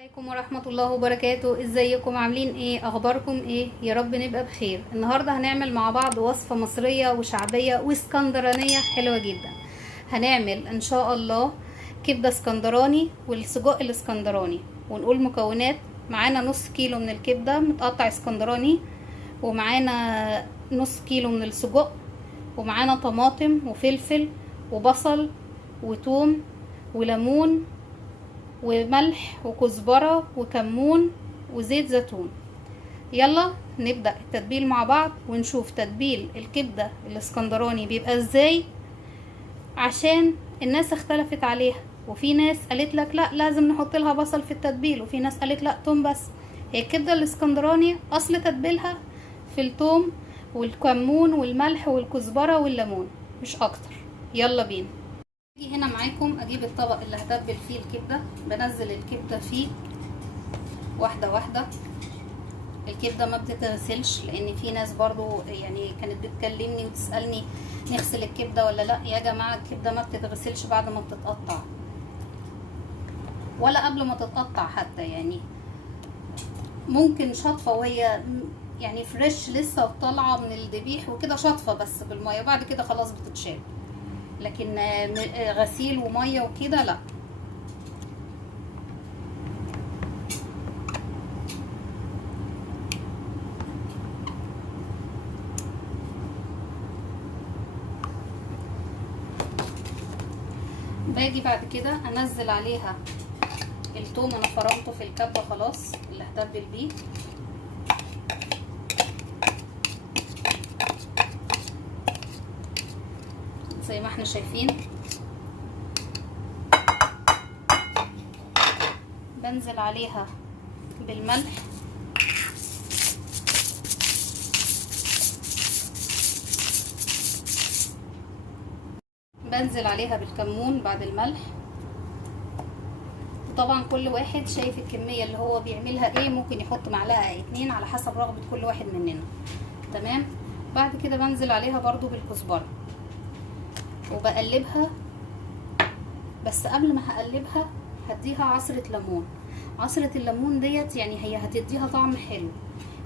عليكم ورحمة الله وبركاته. ازيكم؟ عاملين ايه؟ اخباركم ايه؟ يا رب نبقى بخير. النهاردة هنعمل مع بعض وصفة مصرية وشعبية واسكندرانية حلوة جدا. هنعمل ان شاء الله كبدة اسكندراني والسجق الاسكندراني. ونقول مكونات: معانا نص كيلو من الكبدة متقطع اسكندراني، ومعانا نص كيلو من السجق، ومعانا طماطم وفلفل وبصل وتوم وليمون وملح وكزبرة وكمون وزيت زيتون. يلا نبدأ التتبيل مع بعض ونشوف تتبيل الكبدة الاسكندراني بيبقى ازاي، عشان الناس اختلفت عليها. وفي ناس قالت لك لا لازم نحط لها بصل في التتبيل، وفي ناس قالت لا توم بس. هي الكبدة الاسكندراني اصل تتبيلها في التوم والكمون والملح والكزبرة والليمون، مش اكتر. يلا بينا. هنا معاكم اجيب الطبق اللي هتبل فيه الكبده. بنزل الكبده فيه واحده واحده. الكبده ما بتتغسلش، لان في ناس برضو يعني كانت بتكلمني وتسالني نغسل الكبده ولا لا. يا جماعه الكبده ما بتتغسلش بعد ما بتتقطع، ولا قبل ما تتقطع حتى. يعني ممكن شطفه وهي يعني فريش لسه طالعه من الذبيح وكده، شطفه بس بالميه، بعد كده خلاص بتتشال. لكن غسيل وميه وكده لا. باجي بعد كده انزل عليها التوم. انا فرمته في الكبه خلاص اللي هتبل بيه. زي ما احنا شايفين بنزل عليها بالملح، بنزل عليها بالكمون بعد الملح. وطبعا كل واحد شايف الكمية اللي هو بيعملها ايه، ممكن يحط معلقة 2 على حسب رغبة كل واحد مننا. تمام. بعد كده بنزل عليها برضو بالكزبرة وبقلبها. بس قبل ما هقلبها هديها عصرة ليمون. عصرة الليمون ديت يعني هي هتديها طعم حلو.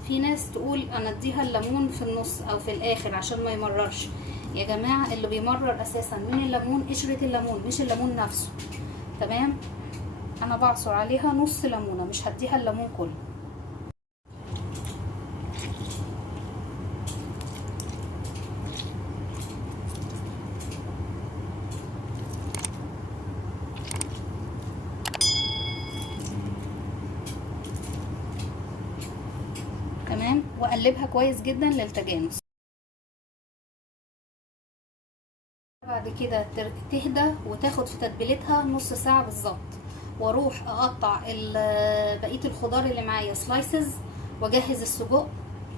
في ناس تقول انا اديها الليمون في النص او في الاخر عشان ما يمررش. يا جماعة اللي بيمرر اساسا من الليمون قشرة الليمون مش الليمون نفسه. تمام. انا بعصر عليها نص ليمونة، مش هديها الليمون كله. تمام. واقلبها كويس جدا للتجانس. بعد كده تهدى وتاخد في تتبيلتها نص ساعة بالظبط، واروح اقطع بقية الخضار اللي معايا سلايسز، واجهز السجق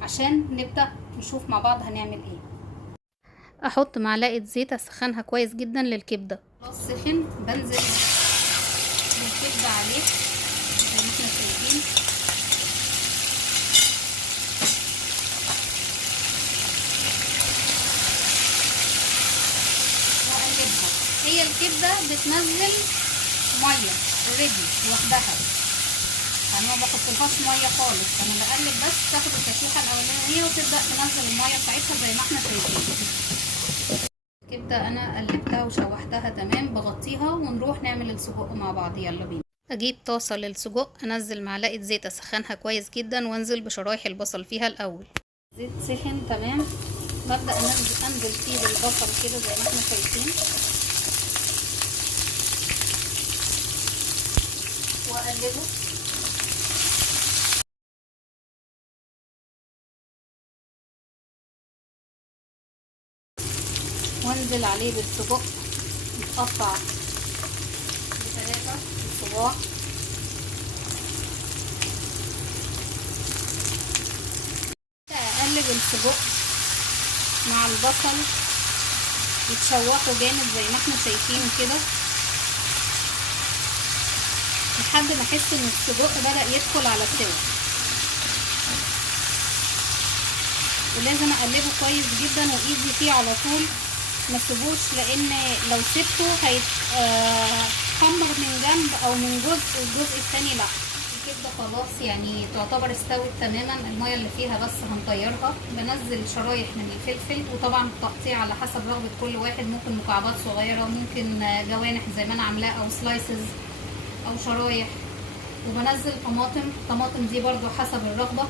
عشان نبدأ نشوف مع بعض هنعمل ايه. احط معلقة زيت اسخنها كويس جدا للكبدة. خلاص سخن. بنزل بالكبدة عليه زي ما احنا شايفين. هي الكبده بتنزل ميه اوريدي لوحدها، انا ما بحطلهاش ميه خالص. انا بقلب بس تاخد التشويحه الاولانيه وتبدا تنزل الميه بتاعتها زي ما احنا شايفين. الكبده انا قلبتها وشوحتها تمام، بغطيها ونروح نعمل السجق مع بعض. يلا بينا. اجيب طاسه للسجق، انزل معلقه زيت اسخنها كويس جدا، وانزل بشرايح البصل فيها الاول. زيت سخن تمام. ببدا انزل فيه بالبصل كده زي ما احنا شايفين، واقلبه. وانزل عليه بالسجق متقطع ب3 صباع. اقلب السجق مع البصل يتشوحوا جامد زي ما احنا شايفين كده، لحد ما احس ان السجق بدأ يدخل على السوا. ولازم اقلبه كويس جدا وايدي فيه على طول، ما تسيبوش، لان لو سبته هيتحمر من جنب او من جزء والجزء التاني لا. خلاص يعني تعتبر استوت تماما، المية اللي فيها بس هنطيرها. بنزل شرايح من الفلفل، وطبعا التقطيع على حسب رغبة كل واحد، ممكن مكعبات صغيرة، ممكن جوانح زي ما انا عاملاه، او سلايسز او شرايح. وبنزل طماطم دي برضو حسب الرغبة.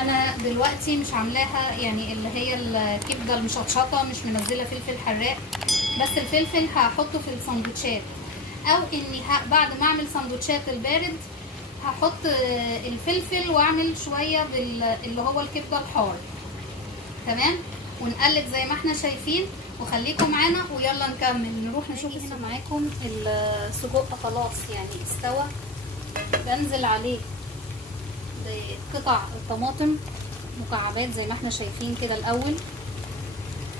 انا دلوقتي مش عاملاها يعني اللي هي الكبدة المشطشطة، مش منزلة فلفل حراق، بس الفلفل هحطه في السندوتشات، او اني بعد ما اعمل سندوتشات البارد هحط الفلفل واعمل شوية اللي هو الكبدة الحار. تمام، ونقلب زي ما احنا شايفين، وخليكم معانا ويلا نكمل. نروح نشوف هنا معاكم السجق خلاص يعني استوى. بنزل عليه بقطع الطماطم مكعبات زي ما احنا شايفين كده الاول.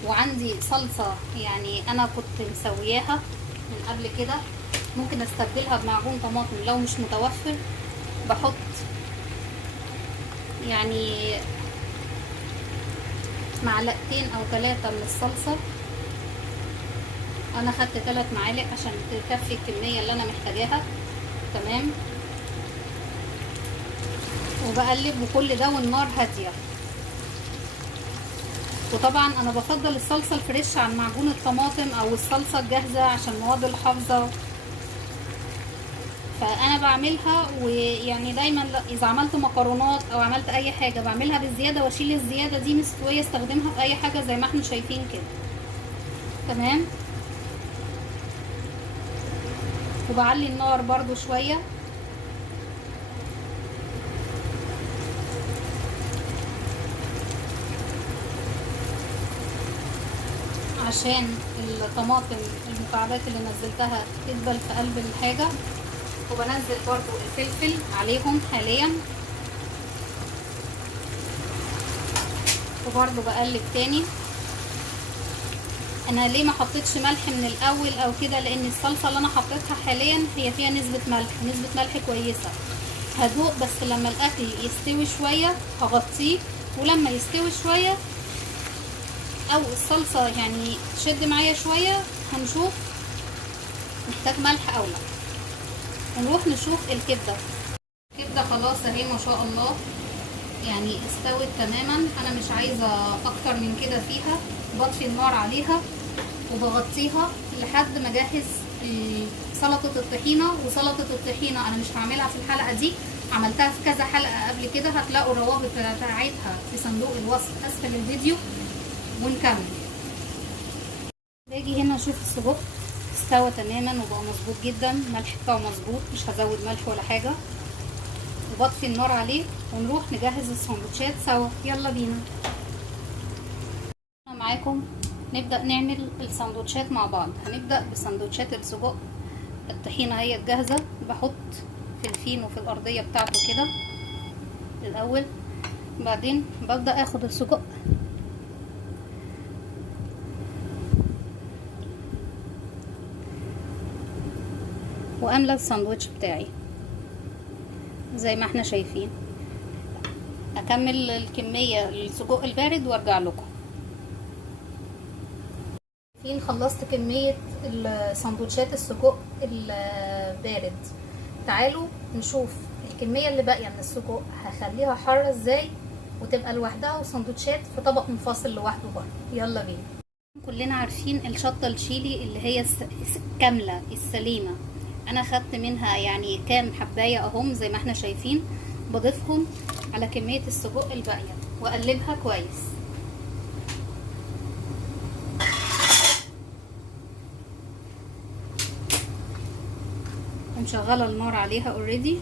وعندي صلصة يعني انا كنت مسوياها من قبل كده، ممكن استبدلها بمعجون طماطم لو مش متوفر. بحط يعني معلقتين او 3 من الصلصة. انا خدت 3 معالق عشان تكفي الكمية اللي انا محتاجاها. تمام، وبقلب وكل ده والنار هادية. وطبعا انا بفضل الصلصة الفريش عن معجون الطماطم او الصلصة الجاهزة عشان مواد الحافظة. فانا بعملها، ويعني دايما اذا عملت مكرونات او عملت اي حاجة بعملها بالزيادة، واشيل الزيادة دي مستوية استخدمها في اي حاجة زي ما احنا شايفين كده. تمام، وبعلي النار برضو شوية عشان الطماطم المكعبات اللي نزلتها تدبل في قلب الحاجة. وبنزل برضو الفلفل عليهم حاليا، وبرضو بقلب تاني. انا ليه ما حطيتش ملح من الاول او كده؟ لان الصلصة اللي انا حطيتها حاليا هي فيها نسبة ملح كويسة. هدوق بس لما الاكل يستوي شوية هغطيه، ولما يستوي شوية او الصلصة يعني تشد معايا شوية هنشوف محتاج ملح او لا. ونروح نشوف الكبدة خلاص اهي ما شاء الله يعني استوت تماما. انا مش عايزة اكتر من كده فيها. بطفي النار عليها وبغطيها لحد ما اجهز سلطة الطحينة. وسلطة الطحينة انا مش هعملها في الحلقة دي، عملتها في كذا حلقة قبل كده، هتلاقوا الروابط بتاعتها في صندوق الوصف اسفل الفيديو. ونكمل. باجي هنا اشوف السجق استوى تماما وبقى مظبوط جدا، الملح بتاعه مظبوط، مش هزود ملح ولا حاجه. وبطفي النار عليه ونروح نجهز السندوتشات سوا. يلا بينا. انا معاكم نبدا نعمل السندوتشات مع بعض. هنبدا بسندوتشات السجق. الطحينه هي جاهزه، بحط في الفينو في الارضيه بتاعته كده الاول، بعدين ببدا اخد السجق واملى الساندوتش بتاعي زي ما احنا شايفين. اكمل الكمية السجق البارد وارجع لكم. خلصت كمية الساندوتشات السجق البارد. تعالوا نشوف الكمية اللي باقية من السجق هخليها حارة ازاي وتبقى لوحدها، وساندوتشات في طبق منفصل لوحده بره. يلا بينا. كلنا عارفين الشطة الشيلي اللي هي كاملة السليمة. انا خدت منها يعني كام حباية اهم زي ما احنا شايفين، بضيفهم على كمية السجق الباقية واقلبها كويس. ومشغلة النار عليها اوريدي.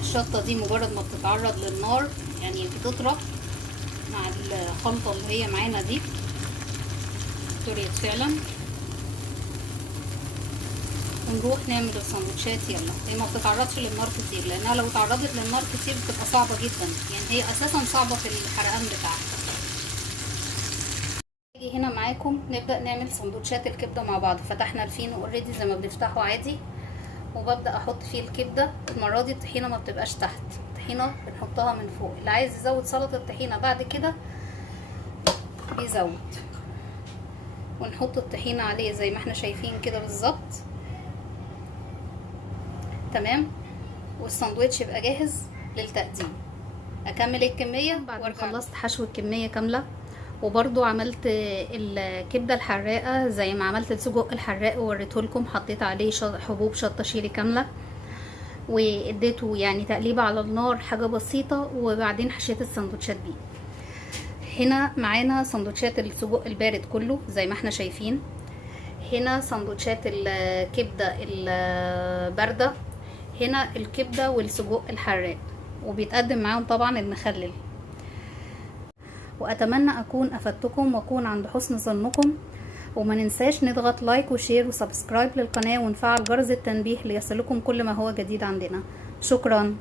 الشطة دي مجرد ما بتتعرض للنار يعني بتطرى مع الخلطة اللي هي معانا دي، طريت فعلا. ونروح نعمل السندوتشات. يلا، هي ما بتتعرضش للنار كتير، لانها لو اتعرضت للنار كتير بتبقى صعبة جدا، يعني هي اساسا صعبة في الحرقان بتاعها. هاجي هنا معاكم نبدأ نعمل سندوتشات الكبدة مع بعض. فتحنا الفينو اوريدي زي ما بنفتحه عادي، وببدأ احط فيه الكبدة. المرة دي الطحينة ما بتبقاش تحت، الطحينة بنحطها من فوق. اللي عايز يزود سلطة الطحينة بعد كده بيزود، ونحط الطحينة عليه زي ما احنا شايفين كده بالظبط. تمام، والساندوتش يبقى جاهز للتقديم. اكمل الكمية بعد ما خلصت حشو الكمية كاملة. وبرضو عملت الكبدة الحراقة زي ما عملت السجق الحراق ووريته لكم، حطيت عليه حبوب شطة شيري كاملة، واديته يعني تقليبة على النار حاجة بسيطة، وبعدين حشيت السندوتشات بيه. هنا معانا سندوتشات السجق البارد كله زي ما احنا شايفين، هنا سندوتشات الكبدة الباردة، هنا الكبدة والسجق الحراق، وبيتقدم معاهم طبعا المخلل. واتمنى اكون افدتكم واكون عند حسن ظنكم، وما ننساش نضغط لايك وشير وسبسكرايب للقناة ونفعل جرس التنبيه ليصلكم كل ما هو جديد عندنا. شكرا.